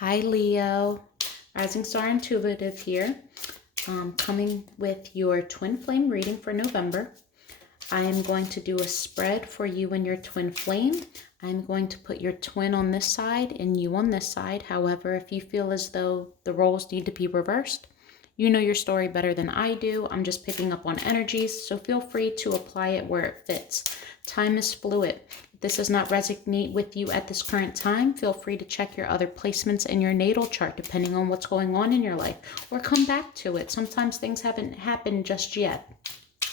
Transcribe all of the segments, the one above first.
Hi, Leo. Rising Star Intuitive here. Coming with your twin flame reading for November. I am going to do a spread for you and your twin flame. I'm going to put your twin on this side and you on this side. However, if you feel as though the roles need to be reversed, you know your story better than I do. I'm just picking up on energies, so feel free to apply it where it fits. Time is fluid. If this does not resonate with you at this current time, feel free to check your other placements in your natal chart, depending on what's going on in your life, or come back to it. Sometimes things haven't happened just yet.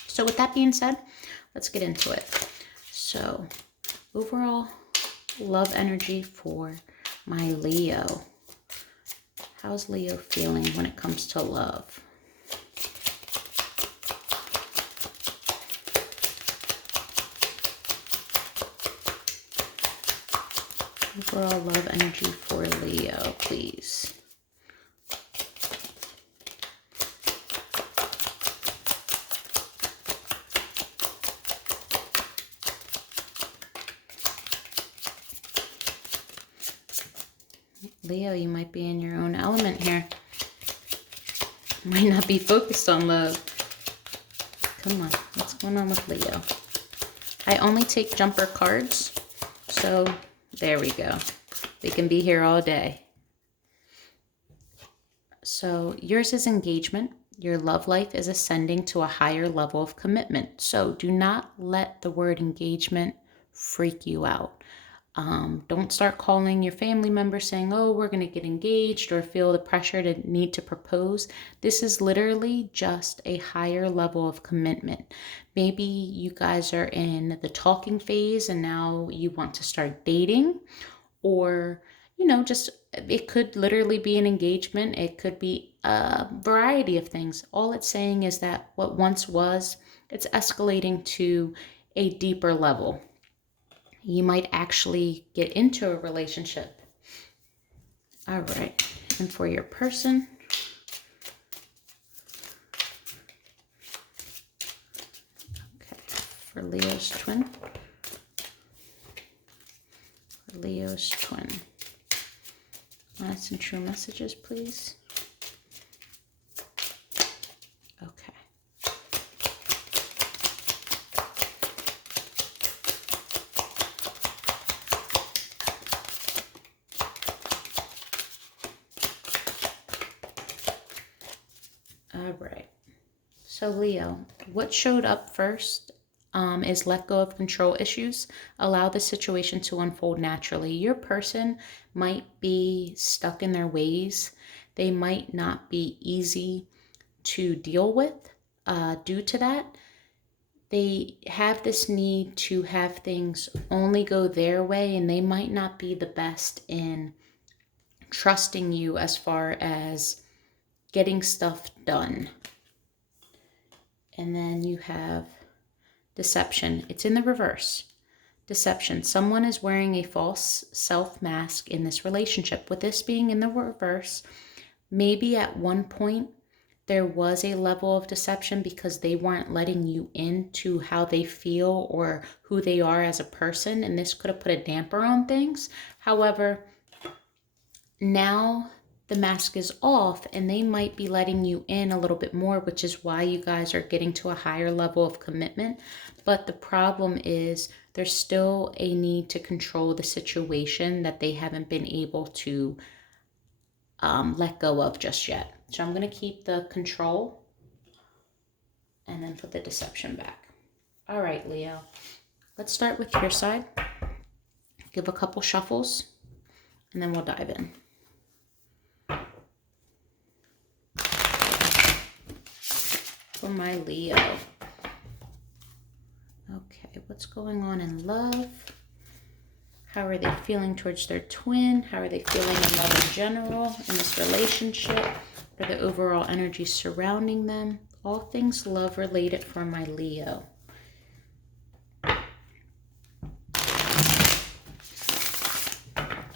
So with that being said, let's get into it. So overall love energy for my Leo. How's Leo feeling when it comes to love? Overall love energy for Leo, please. Leo, you might be in your own element here. Might not be focused on love. Come on, what's going on with Leo? I only take jumper cards, so there we go. We can be here all day. So yours is engagement. Your love life is ascending to a higher level of commitment. So do not let the word engagement freak you out. Don't start calling your family members saying, oh, we're going to get engaged, or feel the pressure to need to propose. This is literally just a higher level of commitment. Maybe you guys are in the talking phase and now you want to start dating, or, just it could literally be an engagement. It could be a variety of things. All it's saying is that what once was, it's escalating to a deeper level. You might actually get into a relationship. All right. And for your person, okay, for Leo's twin. For Leo's twin. Honest and true messages, please. Okay. All right. So Leo, what showed up first is let go of control issues. Allow the situation to unfold naturally. Your person might be stuck in their ways. They might not be easy to deal with due to that. They have this need to have things only go their way, and they might not be the best in trusting you as far as getting stuff done. And then you have deception. It's in the reverse. Deception. Someone is wearing a false self mask in this relationship. With this being in the reverse, maybe at one point there was a level of deception because they weren't letting you into how they feel or who they are as a person, and this could have put a damper on things. However, now the mask is off and they might be letting you in a little bit more, which is why you guys are getting to a higher level of commitment. But the problem is there's still a need to control the situation that they haven't been able to let go of just yet. So I'm going to keep the control and then put the deception back. All right, Leo, let's start with your side. Give a couple shuffles and then we'll dive in. For my Leo. Okay, what's going on in love? How are they feeling towards their twin? How are they feeling in love in general, in this relationship? Or the overall energy surrounding them? All things love related for my Leo.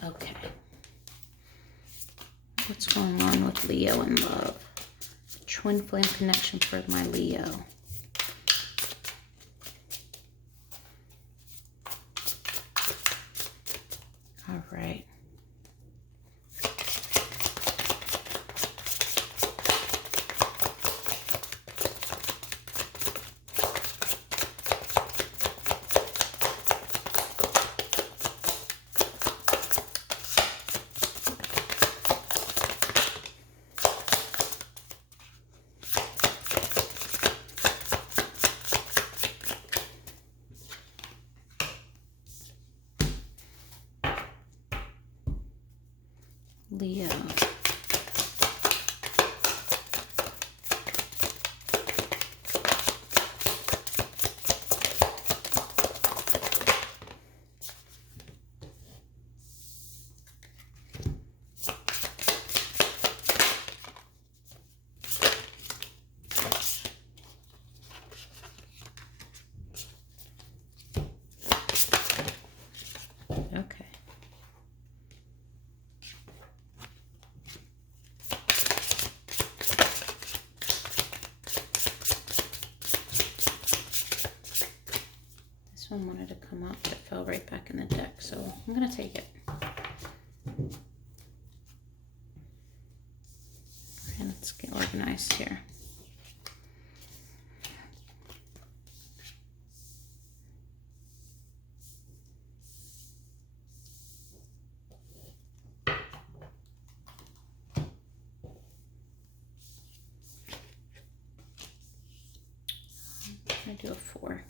Okay. What's going on with Leo in love? Twin flame connection for my Leo. All right. Leo. Okay. This one wanted to come up, but it fell right back in the deck, so I'm going to take it. And let's get organized here. I do a 4.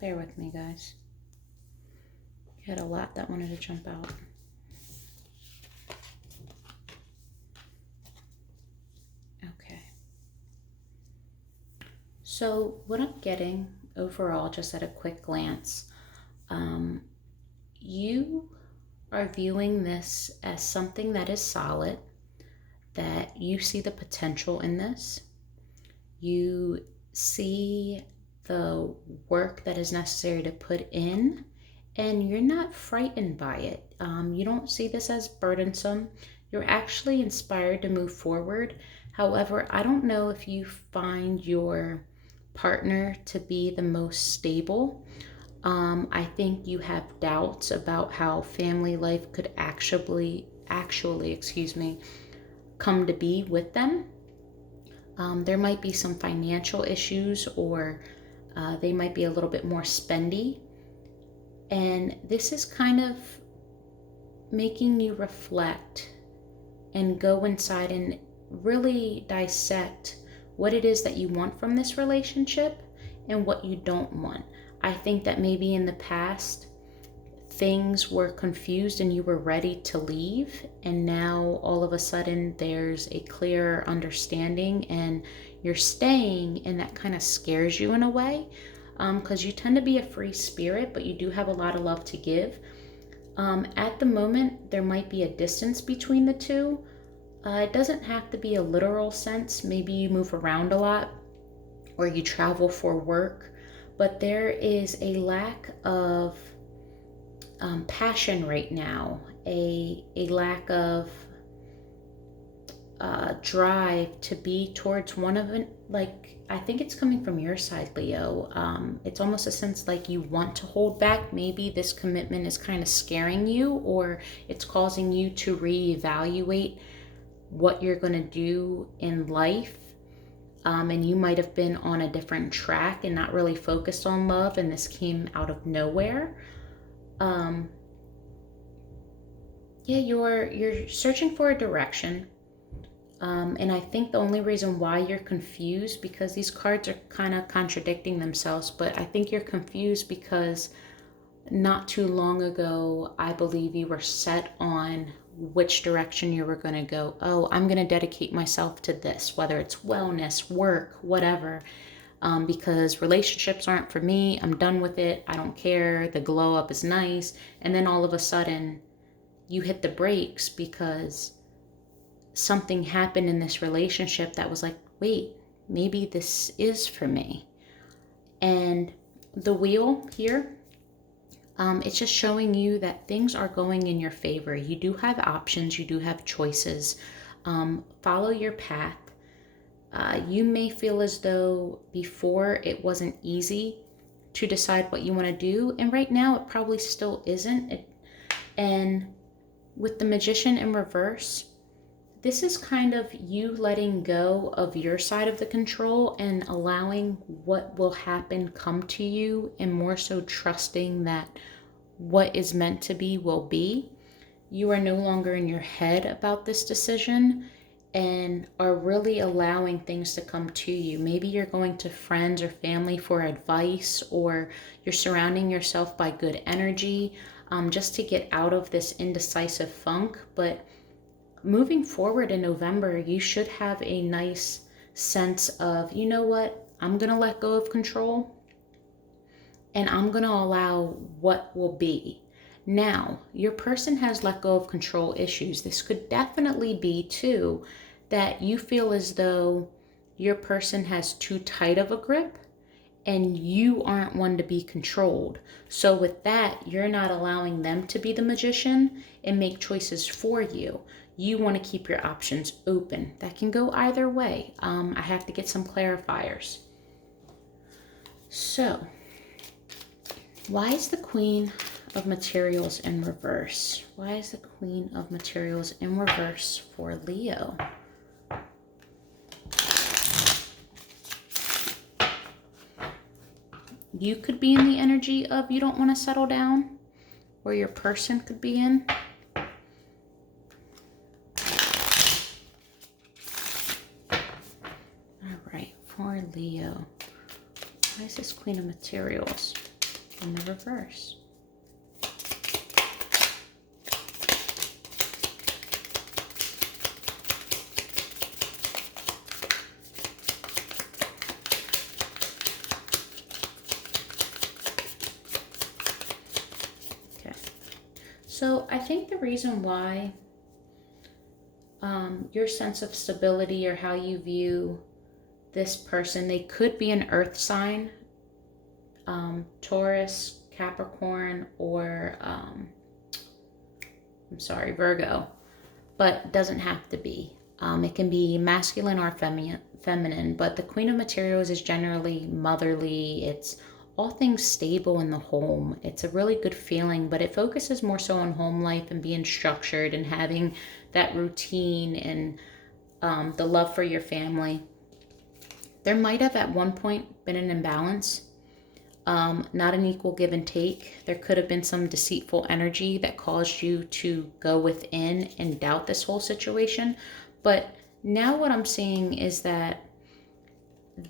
Bear with me, guys. You had a lot that wanted to jump out. Okay. So what I'm getting overall, just at a quick glance, you are viewing this as something that is solid, that you see the potential in this. You see the work that is necessary to put in, and you're not frightened by it. You don't see this as burdensome. You're actually inspired to move forward. However, I don't know if you find your partner to be the most stable. I think you have doubts about how family life could actually, come to be with them. There might be some financial issues, or they might be a little bit more spendy. And this is kind of making you reflect and go inside and really dissect what it is that you want from this relationship and what you don't want. I think that maybe in the past things were confused and you were ready to leave, and now all of a sudden there's a clearer understanding and you're staying, and that kind of scares you in a way, because you tend to be a free spirit, but you do have a lot of love to give. At the moment, there might be a distance between the two. It doesn't have to be a literal sense. Maybe you move around a lot or you travel for work, but there is a lack of passion right now, a lack of drive to be towards one of it. Like, I think it's coming from your side, Leo. It's almost a sense like you want to hold back. Maybe this commitment is kind of scaring you, or it's causing you to reevaluate what you're going to do in life. And you might have been on a different track and not really focused on love, and this came out of nowhere. You're searching for a direction. And I think the only reason why you're confused, because these cards are kind of contradicting themselves, but I think you're confused because not too long ago, I believe you were set on which direction you were going to go. Oh, I'm going to dedicate myself to this, whether it's wellness, work, whatever, because relationships aren't for me. I'm done with it. I don't care. The glow up is nice. And then all of a sudden you hit the brakes because something happened in this relationship that was like, wait, maybe this is for me. And the wheel here, it's just showing you that things are going in your favor. You do have options. You do have choices. Follow your path. You may feel as though before it wasn't easy to decide what you want to do. And right now it probably still isn't. And with the Magician in reverse, this is kind of you letting go of your side of the control and allowing what will happen come to you, and more so trusting that what is meant to be will be. You are no longer in your head about this decision, and are really allowing things to come to you. Maybe you're going to friends or family for advice, or you're surrounding yourself by good energy, just to get out of this indecisive funk. But moving forward in November, you should have a nice sense of, you know what, I'm going to let go of control and I'm going to allow what will be. Now, your person has let go of control issues. This could definitely be too that you feel as though your person has too tight of a grip and you aren't one to be controlled. So with that, you're not allowing them to be the magician and make choices for you. You want to keep your options open. That can go either way. I have to get some clarifiers. So, why is the Queen of Materials in reverse? Why is the Queen of Materials in reverse for Leo? You could be in the energy of you don't want to settle down, or your person could be in. All right, for Leo. Why is this Queen of Materials in the reverse? So I think the reason why your sense of stability or how you view this person, they could be an earth sign, Taurus, Capricorn, or Virgo, but doesn't have to be. It can be masculine or feminine, but the Queen of Materials is generally motherly. It's all things stable in the home. It's a really good feeling, but it focuses more so on home life and being structured and having that routine and the love for your family. There might have at one point been an imbalance, not an equal give and take. There could have been some deceitful energy that caused you to go within and doubt this whole situation. But now what I'm seeing is that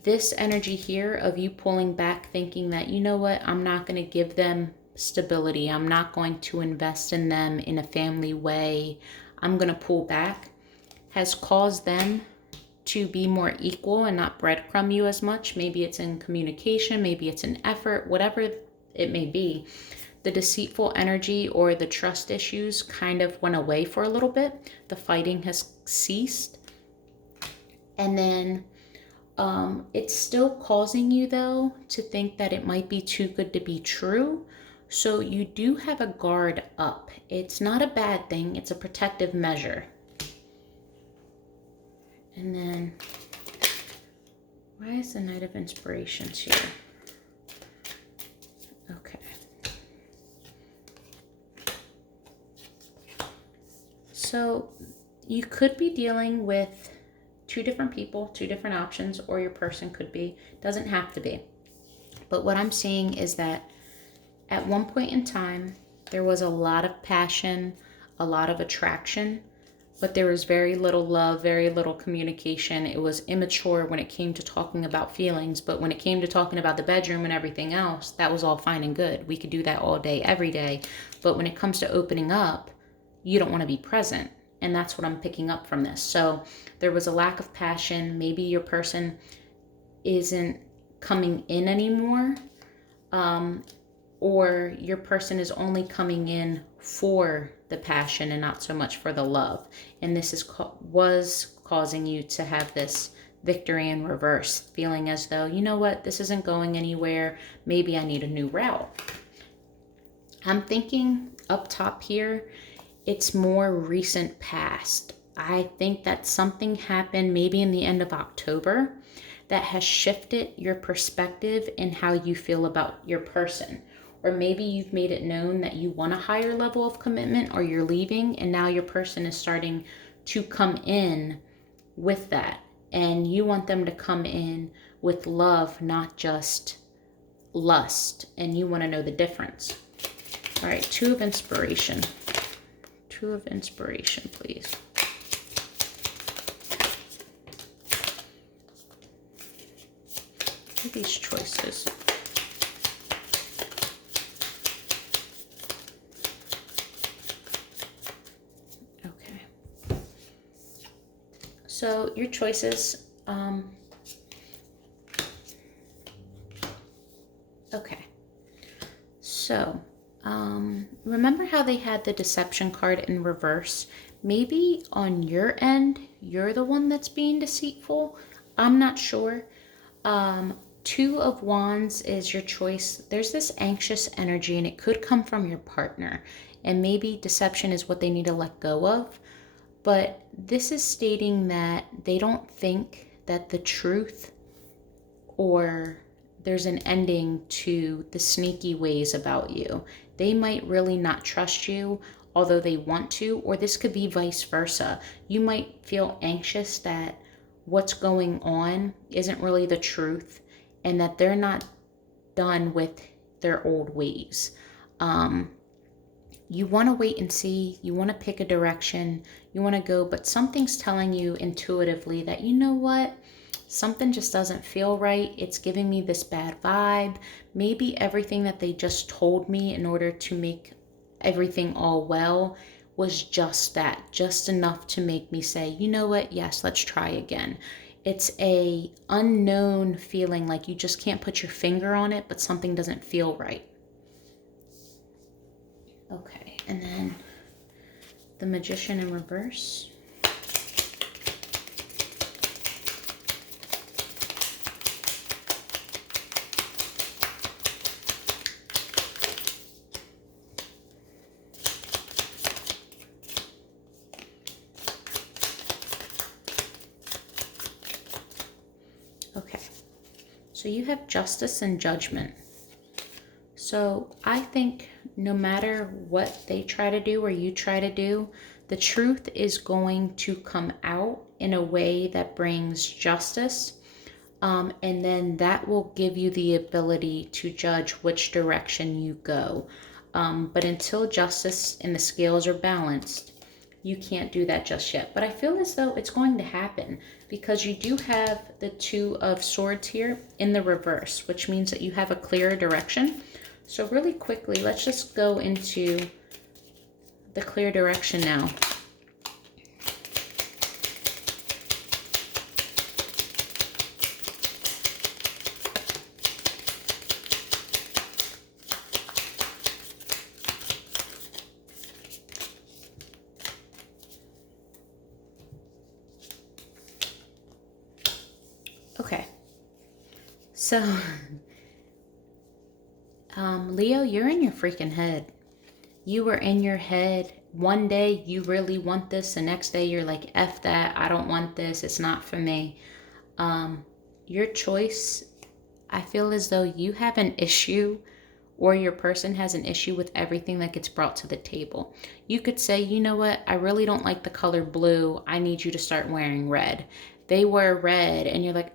this energy here of you pulling back, thinking that, you know what, I'm not going to give them stability. I'm not going to invest in them in a family way. I'm going to pull back, has caused them to be more equal and not breadcrumb you as much. Maybe it's in communication, maybe it's in effort, whatever it may be. The deceitful energy or the trust issues kind of went away for a little bit. The fighting has ceased. And then it's still causing you, though, to think that it might be too good to be true. So you do have a guard up. It's not a bad thing. It's a protective measure. And then, why is the Knight of Inspirations here? Okay. So you could be dealing with two different people, two different options, or your person could be. Doesn't have to be. But what I'm seeing is that at one point in time, there was a lot of passion, a lot of attraction, but there was very little love, very little communication. It was immature when it came to talking about feelings, but when it came to talking about the bedroom and everything else, that was all fine and good. We could do that all day, every day. But when it comes to opening up, you don't want to be present. And that's what I'm picking up from this. So there was a lack of passion. Maybe your person isn't coming in anymore, or your person is only coming in for the passion and not so much for the love. And this was causing you to have this victory in reverse, feeling as though, you know what, this isn't going anywhere. Maybe I need a new route. I'm thinking up top here, it's more recent past. I think that something happened maybe in the end of October that has shifted your perspective in how you feel about your person. Or maybe you've made it known that you want a higher level of commitment or you're leaving, and now your person is starting to come in with that. And you want them to come in with love, not just lust. And you want to know the difference. All right, Two of Inspiration. Two of Inspiration, please. are these choices? Okay. So your choices, okay. So, remember how they had the deception card in reverse? Maybe on your end, you're the one that's being deceitful. I'm not sure. Two of Wands is your choice. There's this anxious energy, and it could come from your partner. And maybe deception is what they need to let go of. But this is stating that they don't think that the truth or there's an ending to the sneaky ways about you. They might really not trust you, although they want to, or this could be vice versa. You might feel anxious that what's going on isn't really the truth and that they're not done with their old ways. You want to wait and see, you want to pick a direction, you want to go, but something's telling you intuitively that, you know what? Something just doesn't feel right. It's giving me this bad vibe. Maybe everything that they just told me in order to make everything all well was just that, just enough to make me say, you know what? Yes, let's try again. It's a unknown feeling, like you just can't put your finger on it, but something doesn't feel right. Okay, and then the Magician in reverse. Okay, so you have Justice and Judgment. So I think no matter what they try to do or you try to do, the truth is going to come out in a way that brings justice. And then that will give you the ability to judge which direction you go. But until justice and the scales are balanced, you can't do that just yet. But I feel as though it's going to happen because you do have the Two of Swords here in the reverse, which means that you have a clearer direction. So really quickly, let's just go into the clear direction now. Okay, so Leo, you're in your freaking head. You were in your head. One day you really want this, the next day you're like, F that, I don't want this, it's not for me. Your choice, I feel as though you have an issue or your person has an issue with everything that gets brought to the table. You could say, you know what, I really don't like the color blue, I need you to start wearing red. They wear red and you're like,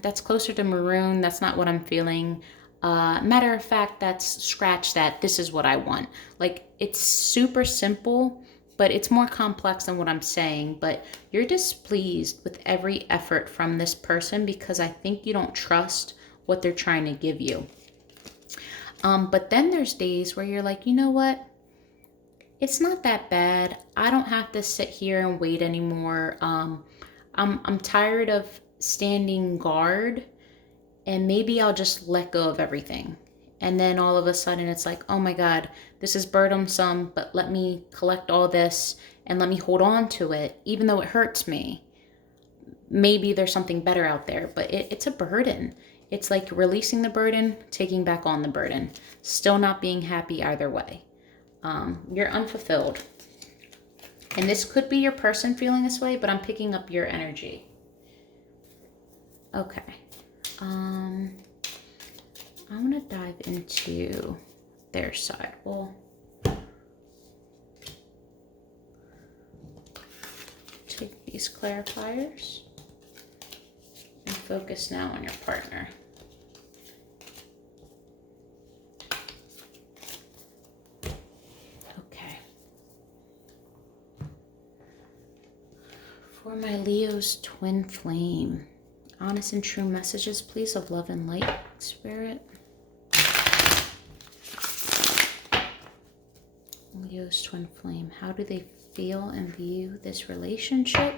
that's closer to maroon, that's not what I'm feeling. Matter of fact, that's scratch that, this is what I want. Like, it's super simple, but it's more complex than what I'm saying. But you're displeased with every effort from this person because I think you don't trust what they're trying to give you. But then there's days where you're like, you know what? It's not that bad. I don't have to sit here and wait anymore. I'm tired of standing guard, and maybe I'll just let go of everything. And then all of a sudden it's like, oh my God, this is burdensome, but let me collect all this and let me hold on to it, even though it hurts me. Maybe there's something better out there, but it's a burden. It's like releasing the burden, taking back on the burden, still not being happy either way. You're unfulfilled. And this could be your person feeling this way, but I'm picking up your energy. Okay. I want to dive into their side. We'll take these clarifiers and focus now on your partner. Okay. For my Leo's twin flame, Honest and true messages, please, of love and light, Spirit. Leo's twin flame. How do they feel and view this relationship?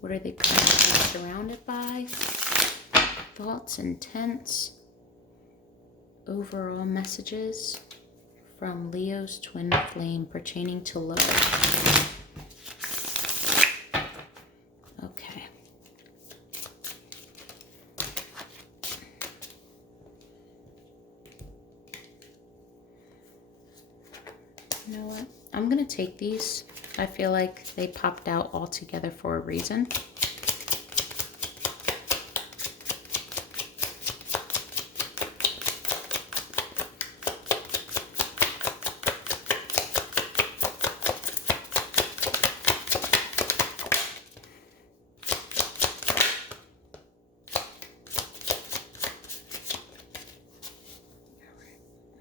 What are they currently surrounded by? Thoughts, intents, overall messages from Leo's twin flame pertaining to love. Okay. You know what? I'm going to take these. I feel like they popped out all together for a reason.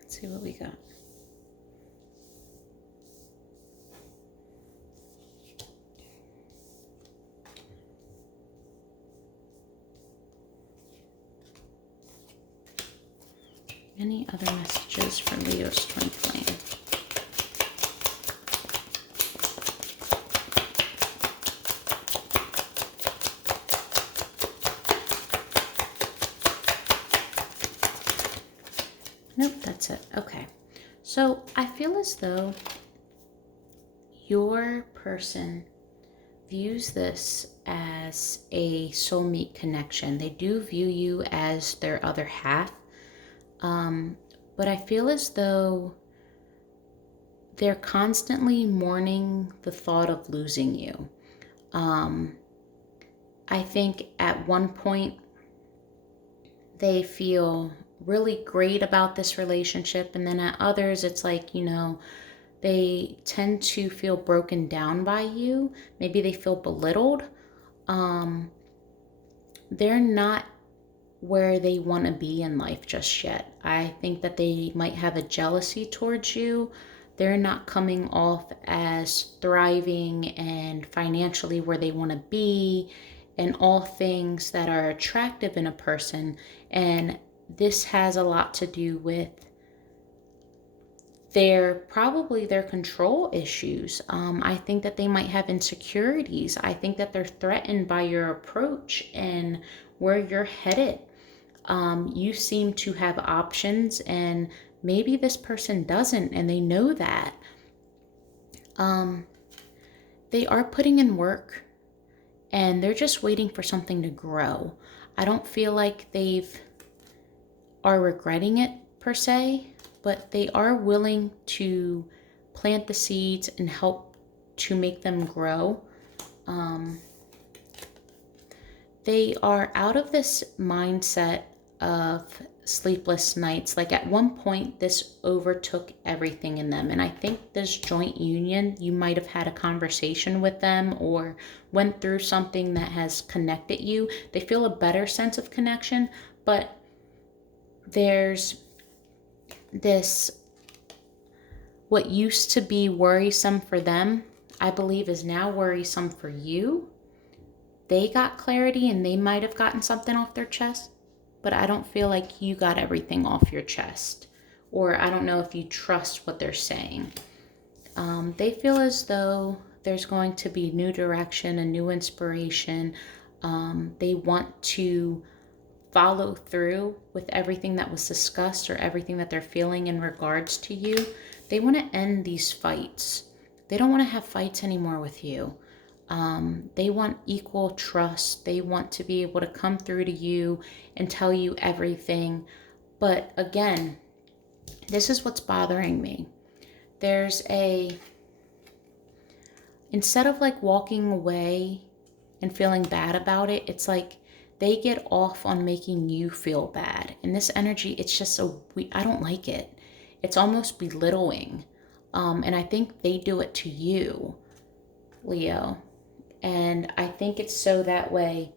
See what we got. Any other messages for Leo's twin flame? Nope, that's it. Okay. So I feel as though your person views this as a soulmate connection. They do view you as their other half. But I feel as though they're constantly mourning the thought of losing you. I think at one point they feel really great about this relationship, and then at others it's like, you know, they tend to feel broken down by you. Maybe they feel belittled. They're not where they want to be in life just yet. I think that they might have a jealousy towards you. They're not coming off as thriving and financially where they want to be, and all things that are attractive in a person. And this has a lot to do with probably their control issues. I think that they might have insecurities. I think that they're threatened by your approach and where you're headed. You seem to have options, and maybe this person doesn't, and they know that. They are putting in work, and they're just waiting for something to grow. I don't feel like are regretting it per se, but they are willing to plant the seeds and help to make them grow. They are out of this mindset of sleepless nights. Like at one point, this overtook everything in them. And I think this joint union, you might have had a conversation with them or went through something that has connected you. They feel a better sense of connection, but there's this, what used to be worrisome for them, I believe is now worrisome for you. They got clarity and they might have gotten something off their chest, but I don't feel like you got everything off your chest, or I don't know if you trust what they're saying. They feel as though there's going to be new direction, a new inspiration. They want to follow through with everything that was discussed or everything that they're feeling in regards to you. They want to end these fights. They don't want to have fights anymore with you. They want equal trust. They want to be able to come through to you and tell you everything. But again, this is what's bothering me. Instead of like walking away and feeling bad about it, it's like they get off on making you feel bad. And this energy, it's just I don't like it. It's almost belittling. And I think they do it to you, Leo. And I think it's so that way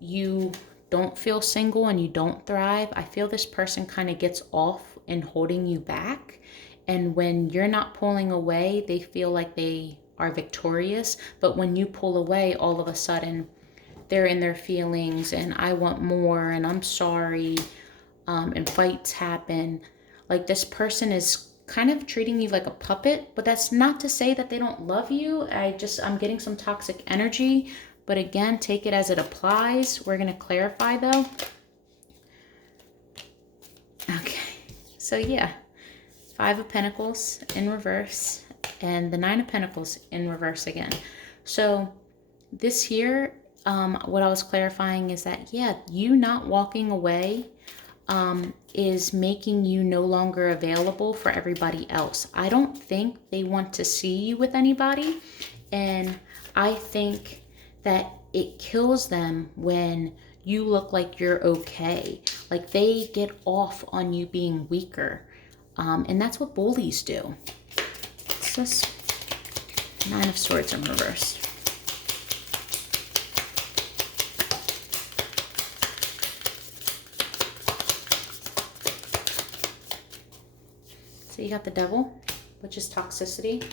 you don't feel single and you don't thrive. I feel this person kind of gets off in holding you back. And when you're not pulling away, they feel like they are victorious. But when you pull away, all of a sudden, they're in their feelings and I want more and I'm sorry, and fights happen. Like this person is kind of treating you like a puppet, but that's not to say that they don't love you. I'm getting some toxic energy, but again, take it as it applies. We're going to clarify though. Okay, so yeah, 5 of Pentacles in reverse and the 9 of Pentacles in reverse again. So this here, what I was clarifying is that, yeah, you not walking away is making you no longer available for everybody else. I don't think they want to see you with anybody. And I think that it kills them when you look like you're okay. Like they get off on you being weaker. And that's what bullies do. It's just 9 of Swords in reverse. So you got the Devil, which is toxicity.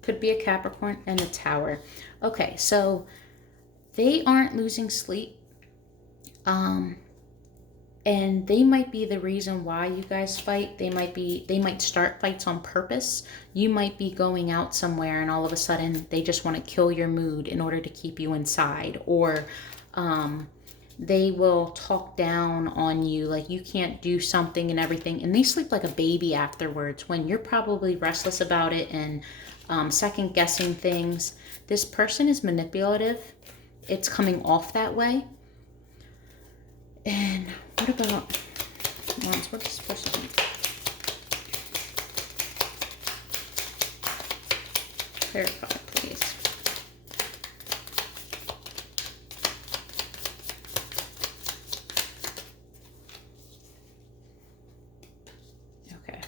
Could be a Capricorn, and the Tower. Okay, so they aren't losing sleep. And they might be the reason why you guys fight. They might start fights on purpose. You might be going out somewhere and all of a sudden they just want to kill your mood in order to keep you inside. Or they will talk down on you, like you can't do something and everything. And they sleep like a baby afterwards when you're probably restless about it and second guessing things. This person is manipulative. It's coming off that way. And what about Wands? What is this person? Clarify, please. Okay.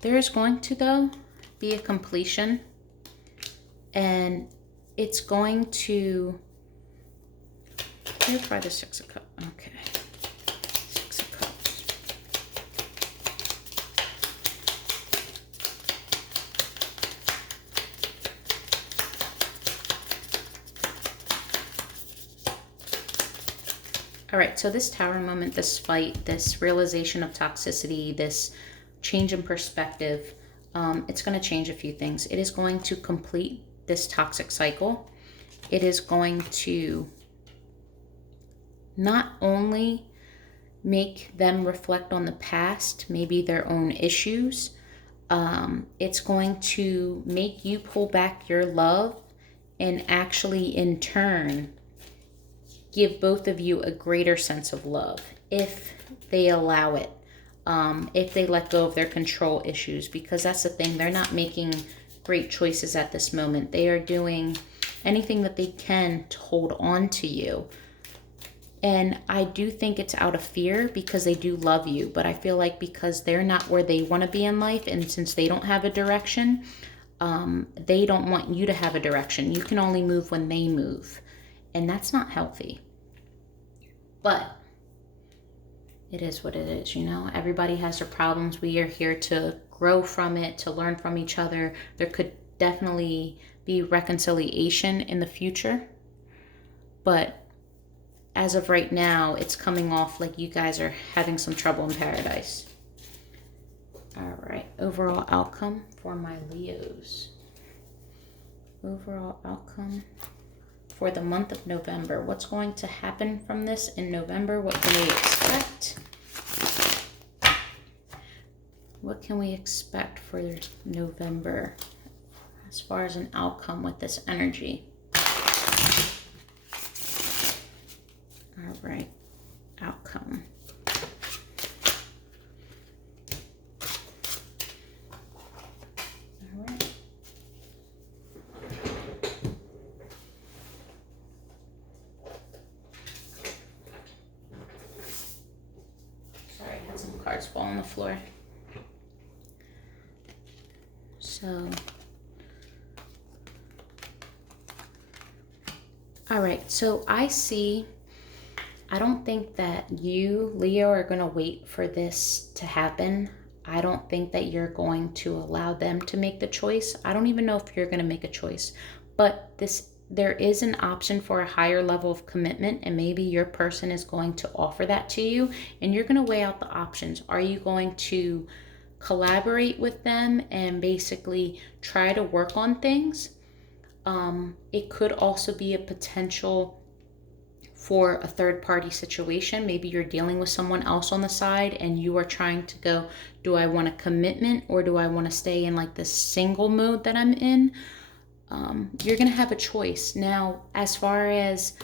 There is going to, though, be a completion. And it's going to clarify the 6 of Cups. Okay. 6 of Cups. All right, so this Tower moment, this fight, this realization of toxicity, this change in perspective, it's going to change a few things. It is going to complete this toxic cycle. It is going to not only make them reflect on the past, maybe their own issues, it's going to make you pull back your love and actually in turn give both of you a greater sense of love if they allow it, if they let go of their control issues, because that's the thing, they're not making great choices at this moment. They are doing anything that they can to hold on to you. And I do think it's out of fear because they do love you. But I feel like because they're not where they want to be in life, and since they don't have a direction, they don't want you to have a direction. You can only move when they move. And that's not healthy. But it is what it is, you know. Everybody has their problems. We are here to grow from it, to learn from each other. There could definitely be reconciliation in the future. But as of right now, it's coming off like you guys are having some trouble in paradise. All right, overall outcome for my Leos. Overall outcome for the month of November. What's going to happen from this in November? What can we expect? What can we expect for November as far as an outcome with this energy? All right, outcome. All right. Sorry, I had some cards fall on the floor. So, all right, so I don't think that you, Leo, are going to wait for this to happen. I don't think that you're going to allow them to make the choice. I don't even know if you're going to make a choice. But this there is an option for a higher level of commitment, and maybe your person is going to offer that to you, and you're going to weigh out the options. Are you going to collaborate with them and basically try to work on things? It could also be a potential for a third party situation. Maybe you're dealing with someone else on the side and you are trying to go, do I want a commitment or do I want to stay in like this single mode that I'm in? You're going to have a choice. Now, as far as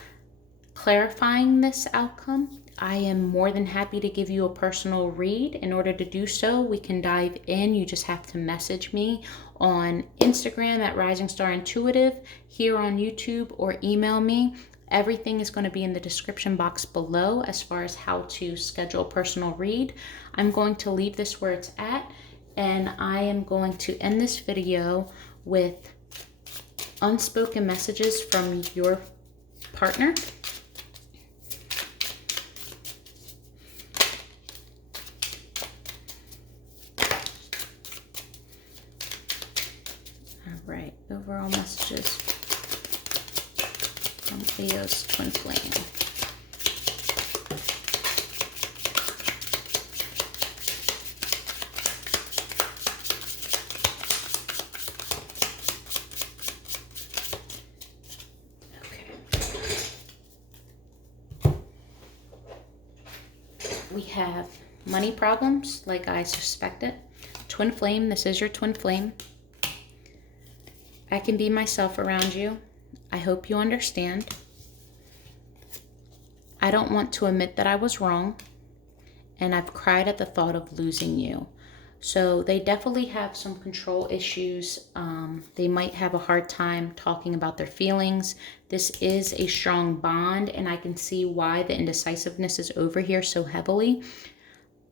clarifying this outcome, I am more than happy to give you a personal read. In order to do so, we can dive in. You just have to message me on Instagram at Rising Star Intuitive, here on YouTube, or email me. Everything is going to be in the description box below as far as how to schedule a personal read. I'm going to leave this where it's at, and I am going to end this video with unspoken messages from your partner. All right, overall messages from Leo's twin flame. We have money problems, like I suspected. Twin flame, this is your twin flame. I can be myself around you. I hope you understand. I don't want to admit that I was wrong, and I've cried at the thought of losing you. So they definitely have some control issues. They might have a hard time talking about their feelings. This is a strong bond, and I can see why the indecisiveness is over here so heavily.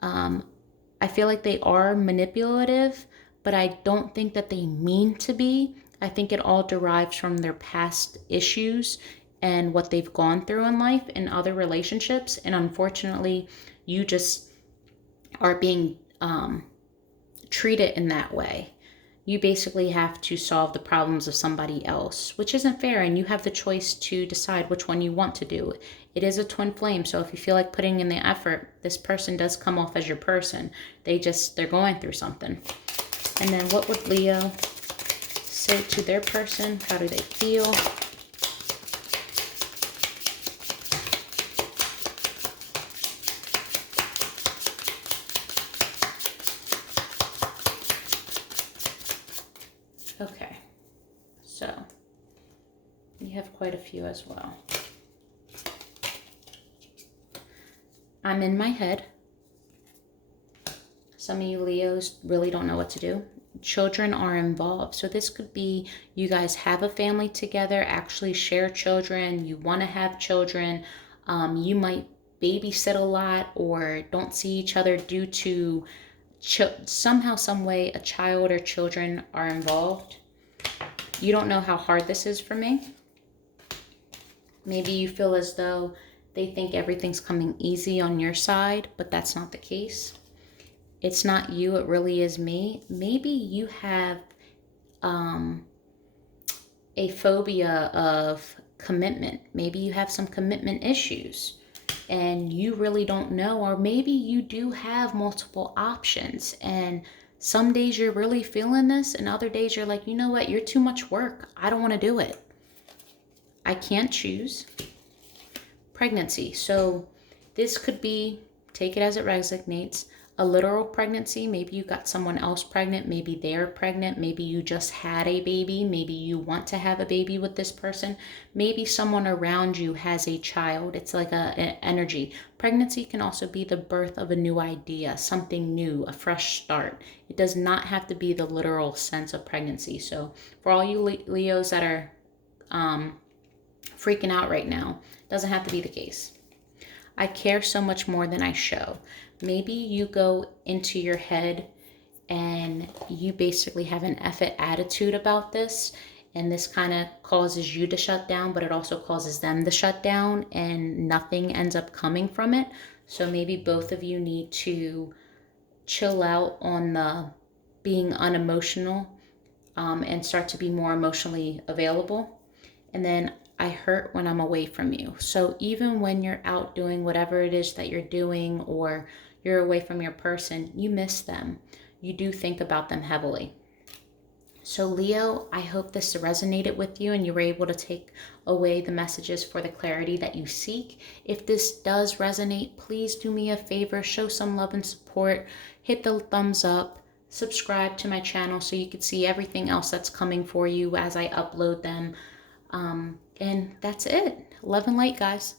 I feel like they are manipulative, but I don't think that they mean to be. I think it all derives from their past issues and what they've gone through in life and other relationships. And unfortunately, you just are being treated in that way. You basically have to solve the problems of somebody else, which isn't fair, and you have the choice to decide which one you want to do. It is a twin flame, so if you feel like putting in the effort, this person does come off as your person. They're going through something. And then what would Leo say to their person? How do they feel? Okay, so you have quite a few as well. I'm in my head. Some of you Leos really don't know what to do. Children are involved. So this could be you guys have a family together, actually share children, you want to have children. You might babysit a lot or don't see each other due to somehow, some way, a child or children are involved. You don't know how hard this is for me. Maybe you feel as though they think everything's coming easy on your side, but that's not the case. It's not you, it really is me. Maybe you have a phobia of commitment. Maybe you have some commitment issues and you really don't know, or maybe you do have multiple options and some days you're really feeling this and other days you're like, you know what, you're too much work. I don't want to do it. I can't choose. Pregnancy. So this could be, take it as it resonates, a literal pregnancy. Maybe you got someone else pregnant. Maybe they're pregnant. Maybe you just had a baby. Maybe you want to have a baby with this person. Maybe someone around you has a child. It's like an energy. Pregnancy can also be the birth of a new idea, something new, a fresh start. It does not have to be the literal sense of pregnancy. So for all you Leos that are freaking out right now, doesn't have to be the case. I care so much more than I show. Maybe you go into your head and you basically have an effort attitude about this, and this kind of causes you to shut down, but it also causes them to shut down and nothing ends up coming from it. So maybe both of you need to chill out on the being unemotional and start to be more emotionally available. And then I hurt when I'm away from you. So even when you're out doing whatever it is that you're doing, or you're away from your person, you miss them. You do think about them heavily. So Leo, I hope this resonated with you and you were able to take away the messages for the clarity that you seek. If this does resonate, please do me a favor, show some love and support, hit the thumbs up, subscribe to my channel so you can see everything else that's coming for you as I upload them. And that's it. Love and light, guys.